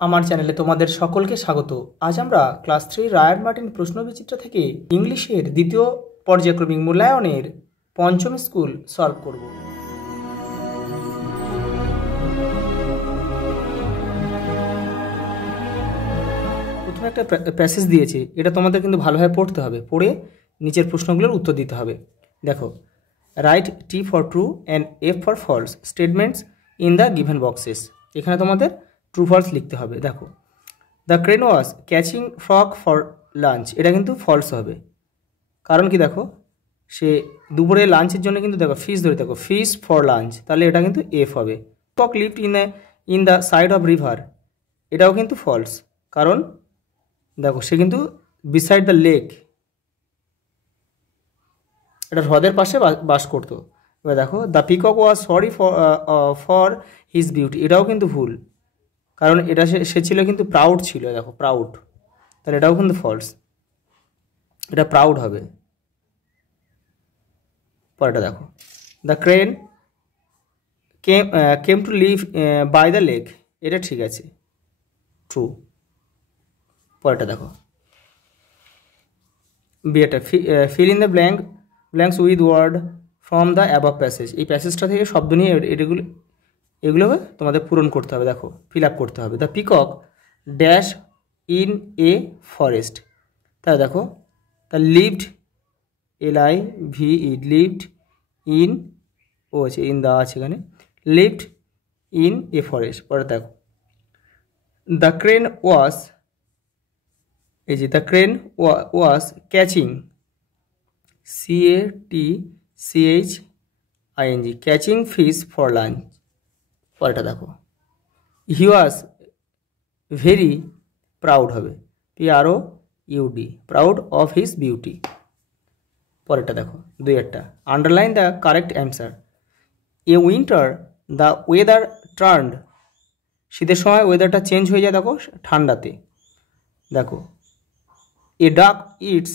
আমার চ্যানেলে তোমাদের সকলকে স্বাগত। আজ আমরা ক্লাস 3 রায়ান মার্টিন প্রশ্নবিচিত্র থেকে ইংলিশের দ্বিতীয় পর্যায়ক্রমিক মূল্যায়নের পঞ্চম স্কুল সলভ করব। প্রথমে একটা প্যাসেজ দিয়েছে, এটা তোমাদের কিন্তু ভালোভাবে পড়তে হবে, পড়ে নিচের প্রশ্নগুলোর উত্তর দিতে হবে। দেখো, write T for true and F for false statements in the given boxes. এখানে তোমাদের ট্রু ফলস লিখতে হবে। দেখো, the crane was catching frog for lunch, এটা কিন্তু ফলস হবে। কারণ কি, দেখো সে দুপুরে লাঞ্চের জন্য কিন্তু দেখো ফিশ ধরে, দেখো ফিশ ফর লাঞ্চ, তাহলে এটা কিন্তু এফ হবে। Folk lived in the side of river, এটাও কিন্তু ফলস, কারণ দেখো সে কিন্তু বিসাইড দ্য লেক, এটা হ্রদের পাশে বাস করতো। এবার দেখো, the peacock was sorry for his beauty, এটাও কিন্তু ভুল, কারণ এটা সে ছিল কিন্তু প্রাউড ছিল, দেখো প্রাউড, তাহলে এটাও কিন্তু ফলস, এটা প্রাউড হবে। পরেরটা দেখো, the crane came to live by the lake, এটা ঠিক আছে, ট্রু। পরেরটা দেখো, বিয়েটা fill in the blanks with word from the above passage, এই প্যাসেজটা থেকে শব্দ নিয়ে এগুলো তোমাদের পূরণ করতে হবে, দেখো ফিল আপ করতে হবে। The peacock dash in a forest, তাহলে দেখো the lived LIVE lived in, ও আছে ইন দা আছে এখানে, লিভড ইন এ ফরেস্ট। পরে দেখো, দ্য ক্রেন ওয়াজ, এই যে the crane was catching CATCHING catching fish for lunch. পরেরটা দেখো, হি ওয়াজ ভেরি প্রাউড হবে, PROUD, proud of his beauty. পরেরটা দেখো, দুই একটা, underline the correct answer. A winter the weather turned, শীতের সময় ওয়েদারটা চেঞ্জ হয়ে যায় দেখো ঠান্ডাতে। দেখো, এ ডাক ইটস,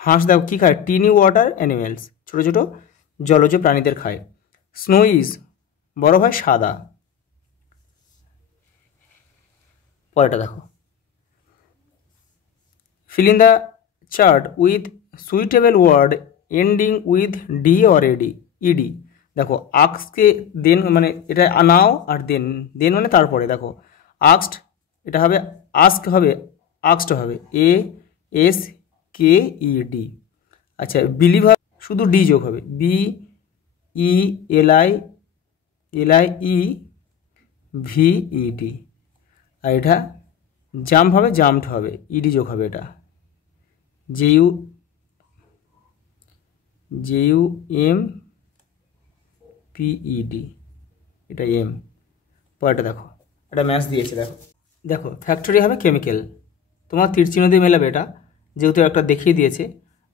হাঁস দেখো কী খায়, টিনি ওয়াটার অ্যানিমেলস, ছোটো ছোটো জলজ প্রাণীদের খায়। স্নো ইজ, বরফ হয় সাদা। পরেরটা দেখো, fill in the chart with suitable word ending with D or ED। দেখো আক্সকে দেন মানে এটা নাও, আর দেন মানে তারপরে দেখো আক্সড, এটা হবে আস্ক হবে, আক্সড হবে ASKED। আচ্ছা, বিলিভ শুধু ডি যোগ হবে, BELIEVED। আর এটা জাম্প হবে, জাম্পড হবে, ইডি যোগ হবে, এটা JUMPED, এটা এম। পরেরটা দেখো, এটা ম্যাথস দিয়েছে, দেখো ফ্যাক্টরি হবে কেমিক্যাল, তোমার তীর চিহ্ন দিয়ে মেলাবে, এটা যেহেতু একটা দেখিয়ে দিয়েছে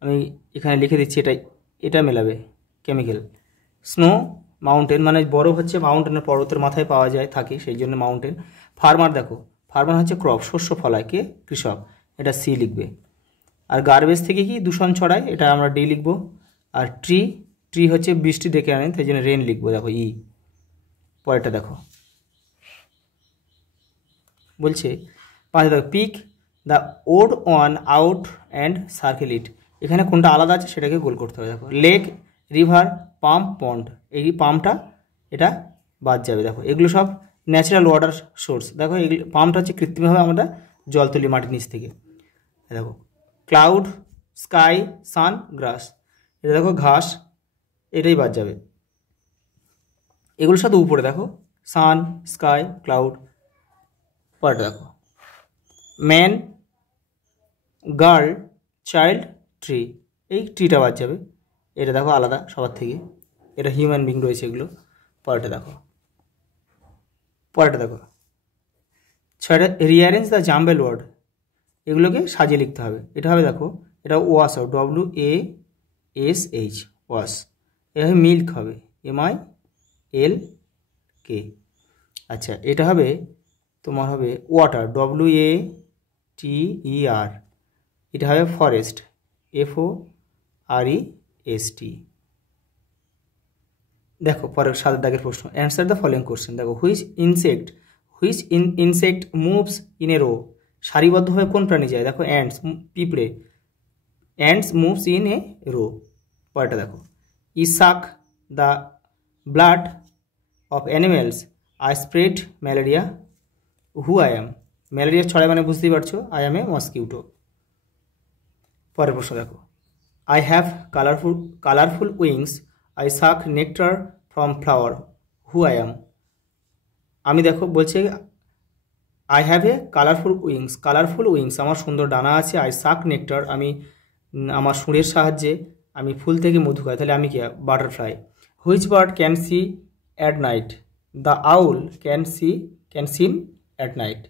আমি এখানে লিখে দিচ্ছি, এটা মেলাবে কেমিক্যাল। স্নো মাউন্টেন, মানে বরফ হচ্ছে মাউন্টেনের পর্বতের মাথায় পাওয়া যায় থাকে, সেই জন্য মাউন্টেন। ফার্মার, দেখো ফার্মার হচ্ছে ক্রপ, শস্য ফলায়, কে কৃষক, এটা সি লিখবে। আর গার্বেজ থেকে কি দূষণ ছড়ায়, এটা আমরা ডি লিখব। আর ট্রি হচ্ছে বৃষ্টি ডেকে আনে, তাই জন্য রেন লিখবো, দেখো ই। পরেরটা দেখো, বলছে পাঁচ, দেখো pick the odd one out and circle it, এখানে কোনটা আলাদা আছে সেটাকে গোল করতে হবে। দেখো লেক, রিভার, পাম্প, পন্ড, এই পাম্পটা এটা বাদ যাবে। দেখো এগুলো সব ন্যাচারাল ওয়াটার সোর্স, দেখো এগুলো পাম্পটা হচ্ছে কৃত্রিমভাবে আমরা জল তুলি মাটির নিচ থেকে। দেখো ক্লাউড, স্কাই, সান, গ্রাস, এটা দেখো ঘাস, এটাই বাদ যাবে। এগুলোর সাথে উপরে দেখো সান, স্কাই, ক্লাউড। পরেরটা দেখো, ম্যান, গার্ল, চাইল্ড, ট্রি, এই ট্রিটা বাদ যাবে, এটা দেখো আলাদা সবার থেকে, এটা হিউম্যান বিং রয়েছে এগুলো। পরেরটা দেখো, ছয়টা, রিঅ্যারেঞ্জ দ্য জাম্বেল ওয়ার্ড, এগুলোকে সাজিয়ে লিখতে হবে। এটা হবে দেখো, এটা ওয়াশ হবে, WASH ওয়াশ। এটা হবে মিল্ক হবে, MILK। আচ্ছা, এটা হবে তোমার হবে ওয়াটার, WATER। এটা হবে ফরেস্ট, FOREST। দেখো পরের সাত দাগের প্রশ্ন, অ্যান্সার দ্য ফলোইং কোশ্চেন। দেখো which which insect moves in a row, সারিবদ্ধভাবে কোন প্রাণী যায়? দেখো অ্যান্টস, পিঁপড়ে। Ants moves in a row. পরেরটা দেখো, I suck the blood of animals I spread malaria, who I am. Malaria ছড়ায় মানে বুঝতেই পারছো, আই অ্যাম এ মসকিউটো। পরের প্রশ্ন দেখো, I have colourful wings I suck nectar from flower, who I am. আমি দেখো বলছে I have a colourful wings, আমার সুন্দর ডানা আছে। আই সাক নেকটার, আমি আমার সুরের সাহায্যে আমি ফুল থেকে মধু খাই, তাহলে আমি কি? Butterfly. Which bird can see at night, the owl can see at night.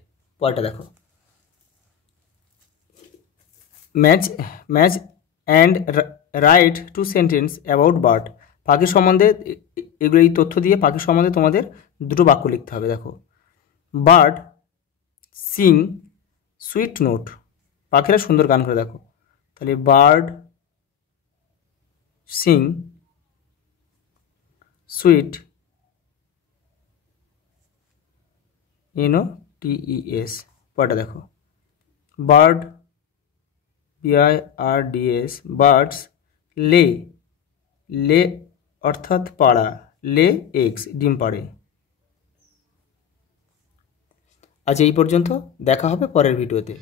পরেরটা দেখো, match and write two sentence about bird. পাখি সম্বন্ধে এগুলো, এই তথ্য দিয়ে পাখি সম্বন্ধে তোমাদের দুটো বাক্য লিখতে হবে। দেখো, বার্ড সিং সুইট নোট, পাখিরা সুন্দর গান করে। দেখো তাহলে বার্ড সিং সুইট NOTES। পরেরটা দেখো, বার্ড BIRDS, বার্ডস লে অর্থাৎ পাড়া, লে এগস, ডিম পাড়ে। আজ এই পর্যন্ত, দেখা হবে পরের ভিডিওতে।